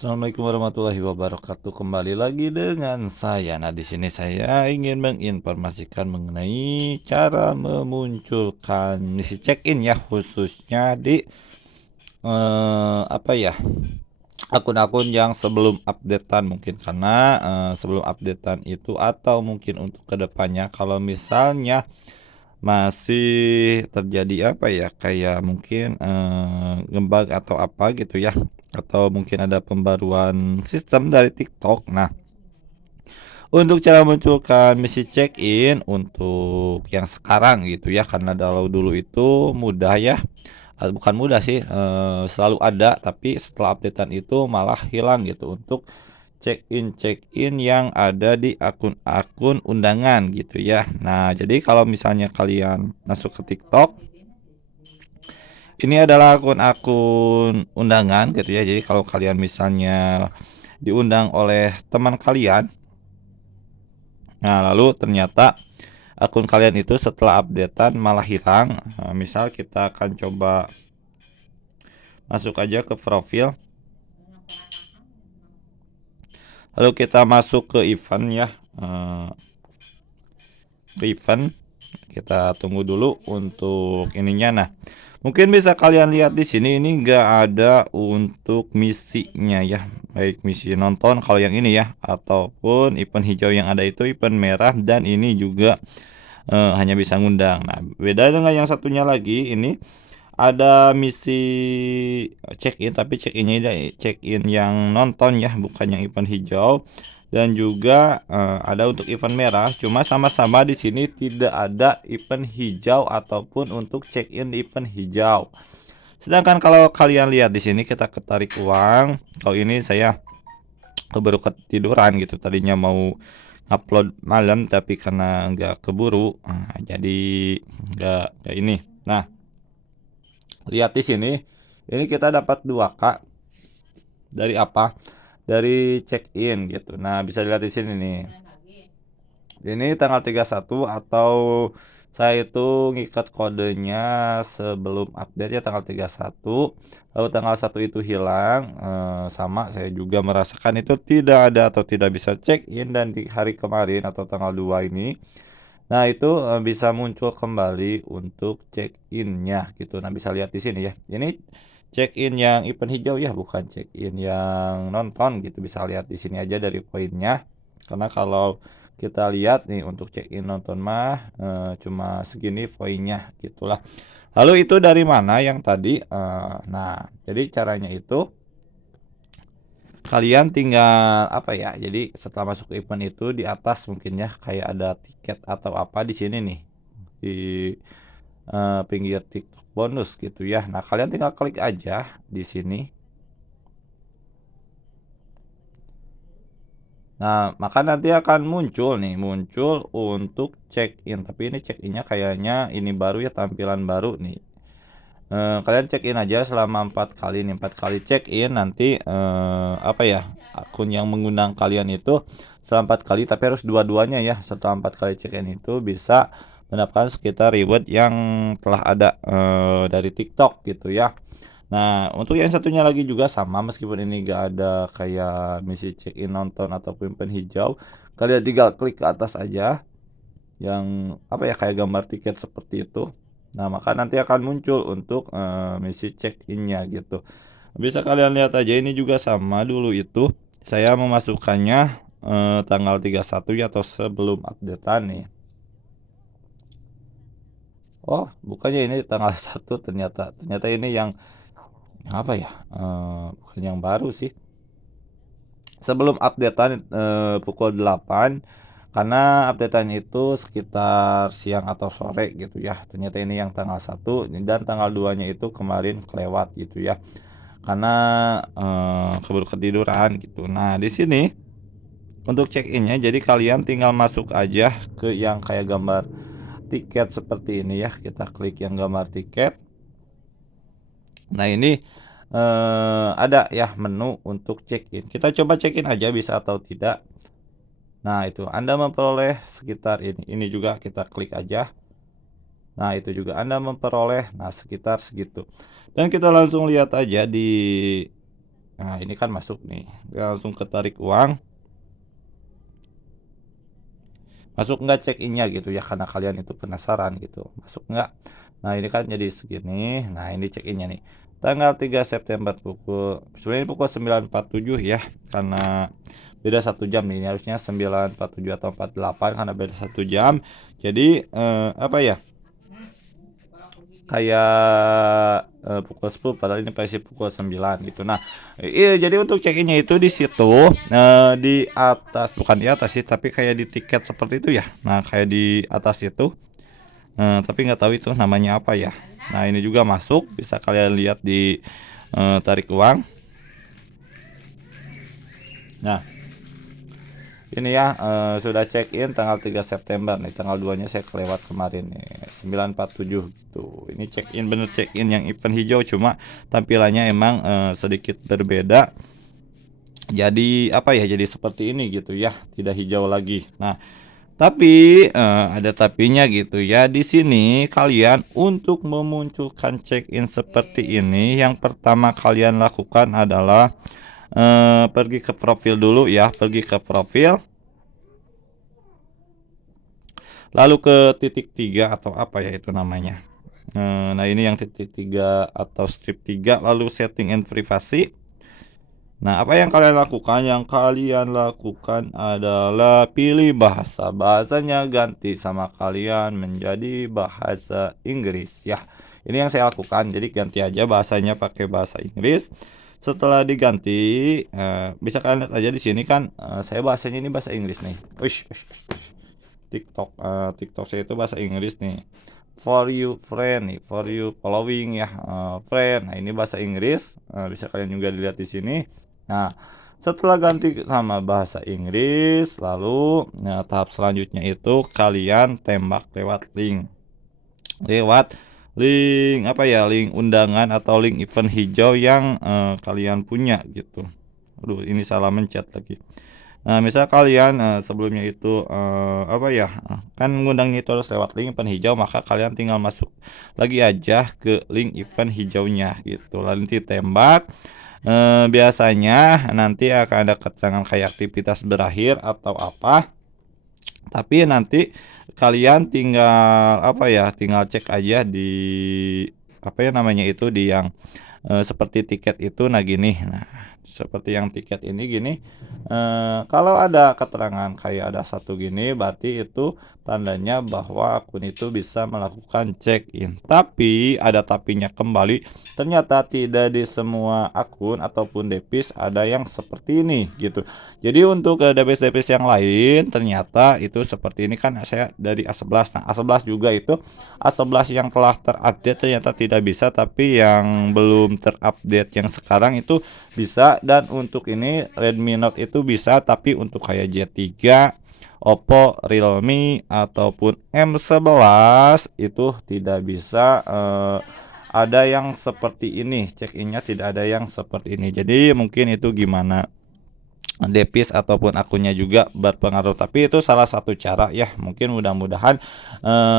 Assalamualaikum warahmatullahi wabarakatuh. Kembali lagi dengan saya. Nah, di sini saya ingin menginformasikan mengenai cara memunculkan misi check-in ya, khususnya di apa ya? Akun-akun yang sebelum updatean mungkin karena sebelum updatean itu atau mungkin untuk kedepannya kalau misalnya masih terjadi apa ya, kayak mungkin, nge-bug atau apa gitu ya, atau mungkin ada pembaruan sistem dari TikTok. Nah, untuk cara munculkan misi check-in untuk yang sekarang gitu ya, karena kalau dulu itu mudah ya, bukan mudah sih, selalu ada, tapi setelah updatean itu malah hilang gitu untuk check-in yang ada di akun-akun undangan gitu ya. Nah, jadi kalau misalnya kalian masuk ke TikTok, ini adalah akun-akun undangan gitu ya. Jadi kalau kalian misalnya diundang oleh teman kalian, nah lalu ternyata akun kalian itu setelah updatean malah hilang. Nah, misal kita akan coba masuk aja ke profil, lalu kita masuk ke event ya. Ke event kita tunggu dulu untuk ininya. Nah, mungkin bisa kalian lihat di sini ini enggak ada untuk misinya ya, baik misi nonton kalau yang ini ya, ataupun event hijau yang ada itu event merah, dan ini juga hanya bisa ngundang. Nah, beda dengan yang satunya lagi, ini ada misi check-in, tapi check-in yang nonton ya, bukan yang event hijau. Dan juga ada untuk event merah, cuma sama-sama di sini tidak ada event hijau ataupun untuk check-in di event hijau. Sedangkan kalau kalian lihat di sini kita ketarik uang. Kalau ini saya keburu ketiduran gitu, tadinya mau upload malam tapi karena nggak keburu, jadi nggak ini. Nah, lihat di sini, ini kita dapat 2K dari apa? Dari check-in gitu. Nah, bisa dilihat di sini nih. Ini tanggal 31, atau saya itu ngikat kodenya sebelum update ya tanggal 31. Lalu tanggal 1 itu hilang, sama saya juga merasakan itu tidak ada atau tidak bisa check-in. Dan di hari kemarin atau tanggal 2 ini, nah itu bisa muncul kembali untuk check-in-nya gitu. Nah, bisa lihat di sini ya. Ini check-in yang event hijau ya, bukan check-in yang nonton gitu. Bisa lihat di sini aja dari poinnya. Karena kalau kita lihat nih untuk check-in nonton mah cuma segini poinnya gitulah. Lalu itu dari mana yang tadi? Nah, jadi caranya itu kalian tinggal apa ya? Jadi setelah masuk ke event itu di atas mungkin ya kayak ada tiket atau apa di sini nih, di pinggir TikTok bonus gitu ya. Nah, kalian tinggal klik aja di sini. Nah, maka nanti akan muncul nih, muncul untuk check-in. Tapi ini check-innya kayaknya ini baru ya, tampilan baru nih. Kalian check-in aja selama 4 kali nih, 4 kali check-in. Nanti apa ya, akun yang mengundang kalian itu selama 4 kali, tapi harus dua-duanya ya. Setelah 4 kali check-in itu bisa mendapatkan sekitar reward yang telah ada dari TikTok gitu ya. Nah, untuk yang satunya lagi juga sama, meskipun ini gak ada kayak misi check-in nonton ataupun pen hijau, kalian tinggal klik ke atas aja yang apa ya, kayak gambar tiket seperti itu. Nah, maka nanti akan muncul untuk misi check-in-nya gitu. Bisa kalian lihat aja, ini juga sama dulu itu saya memasukkannya tanggal 31 ya, atau sebelum updatean nih. Oh, bukannya ini tanggal 1, ternyata ini yang apa ya? Bukan yang baru sih. Sebelum updatean pukul 8, karena updatean itu sekitar siang atau sore gitu ya. Ternyata ini yang tanggal 1, dan tanggal 2 nya itu kemarin kelewat gitu ya. Karena keburu ketiduran gitu. Nah, di sini untuk check-innya, jadi kalian tinggal masuk aja ke yang kayak gambar tiket seperti ini ya. Kita klik yang gambar tiket. Nah, ini ada ya menu untuk check-in. Kita coba check-in aja bisa atau tidak. Nah, itu Anda memperoleh sekitar ini. Ini juga kita klik aja. Nah, itu juga Anda memperoleh sekitar segitu. Dan kita langsung lihat aja di Nah, ini kan masuk nih. Langsung ke tarik uang. Masuk nggak check innya gitu ya, karena kalian itu penasaran gitu. Masuk nggak? Nah, ini kan jadi segini. Nah, ini check innya nih. Tanggal 3 September sebenarnya pukul 9.47 ya, karena beda 1 jam nih. Harusnya 9.47 atau 48 karena beda 1 jam. Jadi apa ya? Kayak pukul 10 padahal ini versi pukul 9 gitu. Nah, iya jadi untuk check-innya itu di situ di atas, bukan di atas sih, tapi kayak di tiket seperti itu ya. Nah, kayak di atas itu tapi nggak tahu itu namanya apa ya. Nah, ini juga masuk, bisa kalian lihat di tarik uang. Nah, ini ya sudah check in tanggal 3 September nih, tanggal 2 nya saya kelewat kemarin nih 9.47 gitu. Ini check in, bener check in yang event hijau, cuma tampilannya emang sedikit berbeda. Jadi apa ya, jadi seperti ini gitu ya, tidak hijau lagi. Nah, tapi ada tapinya gitu ya. Di sini kalian untuk memunculkan check in seperti ini, yang pertama kalian lakukan adalah pergi ke profil dulu ya, pergi ke profil, lalu ke titik 3 atau apa ya itu namanya. Nah, ini yang titik 3 atau strip 3, lalu setting and privasi. Nah, apa yang kalian lakukan? Yang kalian lakukan adalah pilih bahasa. Bahasanya ganti sama kalian menjadi bahasa Inggris ya. Ini yang saya lakukan. Jadi ganti aja bahasanya pakai bahasa Inggris. Setelah diganti, bisa kalian lihat aja di sini kan, saya bahasanya ini bahasa Inggris nih. Uish, uish, uish. TikTok saya itu bahasa Inggris nih. For you friend nih, for you following ya, friend. Nah, ini bahasa Inggris. Bisa kalian juga dilihat di sini. Nah, setelah ganti sama bahasa Inggris, lalu tahap selanjutnya itu kalian tembak lewat link. Lewat link apa ya? Link undangan atau link event hijau yang kalian punya gitu. Aduh, ini salah mencet lagi. Nah, misal kalian sebelumnya itu apa ya? Kan ngundangnya itu harus lewat link event hijau, maka kalian tinggal masuk lagi aja ke link event hijaunya gitu. Lalu ditembak. Biasanya nanti akan ada keterangan kayak aktivitas berakhir atau apa. Tapi nanti kalian tinggal apa ya? Tinggal cek aja di apa ya namanya itu, di yang seperti tiket itu. Nah, gini. Nah, seperti yang tiket ini gini. Kalau ada keterangan kayak ada satu gini, berarti itu tandanya bahwa akun itu bisa melakukan check in. Tapi ada tapinya kembali. Ternyata tidak di semua akun ataupun device ada yang seperti ini gitu. Jadi untuk device-device yang lain ternyata itu seperti ini kan, saya dari A11. Nah, A11 juga itu A11 yang telah terupdate ternyata tidak bisa, tapi yang belum terupdate yang sekarang itu bisa. Dan untuk ini Redmi Note itu bisa, tapi untuk kayak Z3, Oppo, Realme ataupun M11 itu tidak bisa. Ada yang seperti ini, check innya tidak ada yang seperti ini. Jadi mungkin itu gimana device ataupun akunnya juga berpengaruh, tapi itu salah satu cara ya. Mungkin mudah-mudahan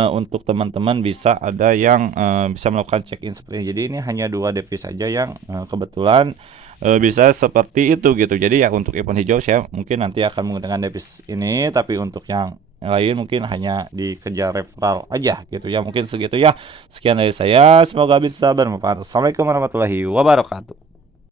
untuk teman-teman bisa ada yang bisa melakukan check in seperti ini. Jadi ini hanya 2 device saja yang kebetulan bisa seperti itu gitu. Jadi ya untuk event hijau saya mungkin nanti akan menggunakan device ini, tapi untuk yang lain mungkin hanya dikejar referral aja gitu ya. Mungkin segitu ya. Sekian dari saya, semoga bisa bermanfaat. Assalamualaikum warahmatullahi wabarakatuh.